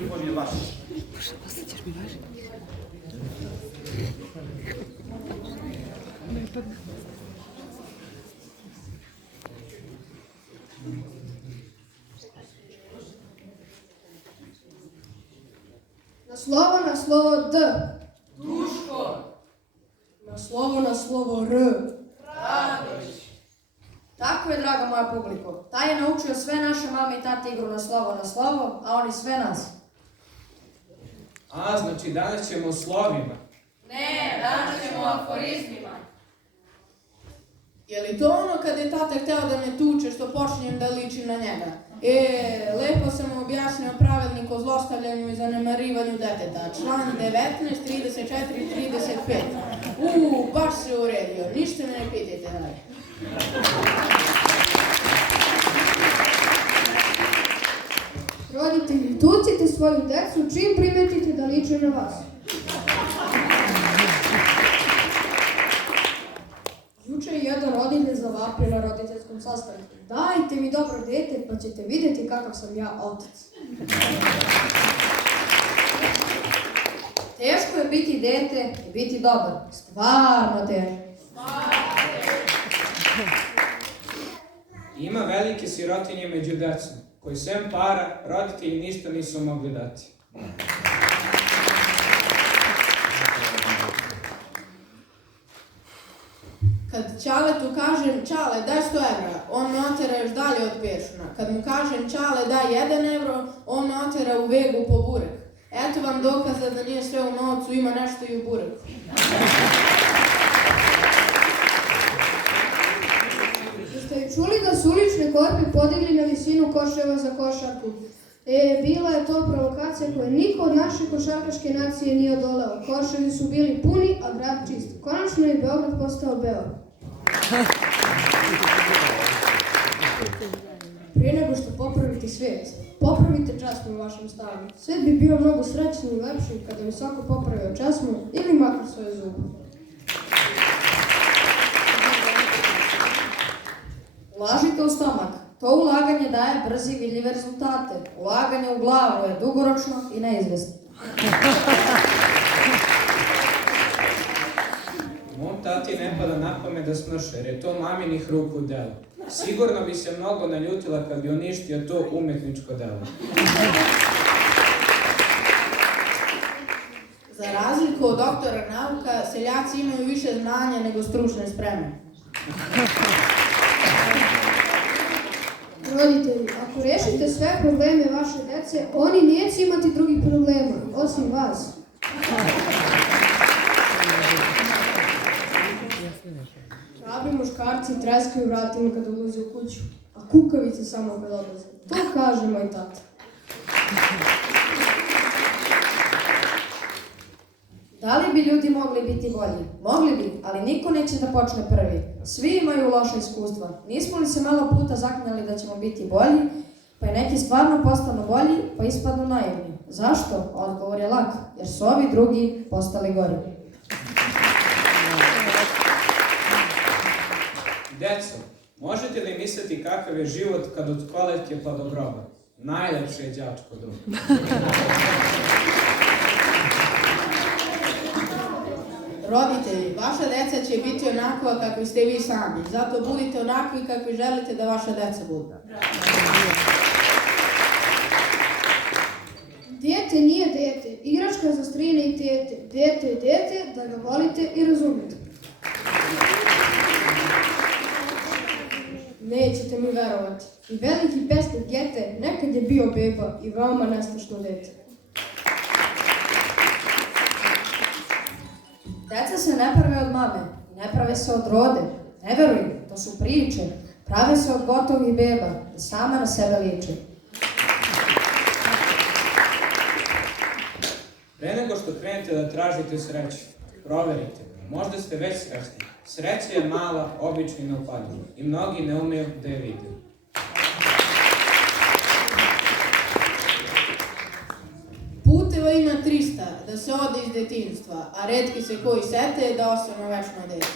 mikrofon je vaš. Osjećaš mi važi? Na slovo D. Duško. Na slovo R. Radoš. Tako je, draga moja publiko. Taj je naučio sve naše mame i tate igru na slovo, a oni sve nas. A, znači danas ćemo o slovima. Ne, danas ćemo o aforizmima. Je li to ono kad je tata hteo da me tuče što počinjem da ličim na njega? Lepo sam mu objasnio pravilnik o zlostavljanju i zanemarivanju deteta. Član 19, 34, 35. Baš se uredio. Ništa me ne pitajte dalje. Roditelji, tucite svoju decu čim primetite da liče na vas. Juče je jedan roditelj zavapio na roditeljskom sastanku. Dajte mi dobro dete pa ćete vidjeti kakav sam ja otac. Teško je biti dete i biti dobar. Stvarno teško. Ima velike sirotinje među decom, koji sem para, roditelji ništa nisu mogli dati. Kad Ćaletu kažem, Ćale, daj 100 evra, on me otera još dalje od pješuna. Kad mu kažem, Ćale, daj 1 evro, on me otera u Vegu po burek. Eto vam dokaza da nije sve u novcu, ima nešto i u bureku. Jeste li čuli da su ulične korpe podigli na visinu koševa za košarku? Bila je to provokacija koju niko od naše košarkaške nacije nije odoleo. Koševi su bili puni, a grad čist. Konačno je Beograd postao beo. Prije nego što popravite svijet, popravite časmu u vašem stanu. Svet bi bio mnogo srećniji i lepši kada bi svako popravio časmu ili makar svoje zube. Ulažite u stomak. To ulaganje daje brzi i vidljive rezultate. Ulaganje u glavu je dugoročno i neizvesno. Mom tati ne pada na pamet da smrše, jer je to maminih ruku delo. Sigurno bi se mnogo naljutila kad bi uništio to umetničko delo. Za razliku od doktora nauka, seljaci imaju više znanja nego stručne spreme. Roditelji, ako rešite sve probleme vaše dece, oni neće imati drugih problema, osim vas. Hrabri muškarci treskaju vratima kada ulaze u kuću, a kukavice samo kada odlaze. To kaže moj tata. Da li bi ljudi mogli biti bolji? Mogli bi, ali niko neće da počne prvi. Svi imaju loše iskustva. Nismo li se malo puta zaklinjali da ćemo biti bolji, pa i neki stvarno postanu bolji, pa ispadnu naivni? Zašto? Odgovor je lak, jer su ovi drugi postali gori. Deco, možete li misliti kakav je život kad od kolevke pa do groba? Najlepše je đačko doba. Roditelji, vaša deca će biti onakva kakvi ste vi sami. Zato budite onakvi kakvi želite da vaša deca budu. Dete nije dete, igračka za strine i tete. Dete je dete, da ga volite i razumete. Nećete mi verovati. I veliki pesnik Gete nekad je bio beba i veoma nestašno dete. Deca se ne prave od mame, ne prave se od rode. Ne veruj, to su priče. Prave se od gotovih beba, da sama na sebe liče. Pre nego što krenete da tražite sreću, proverite. Možda ste već srećni. Sreća je mala, obična i neupadljiva i mnogi ne umeju da je vide. Puteva ima 300 da se ode iz detinjstva, a retki se koji sete da ostanu večno dete.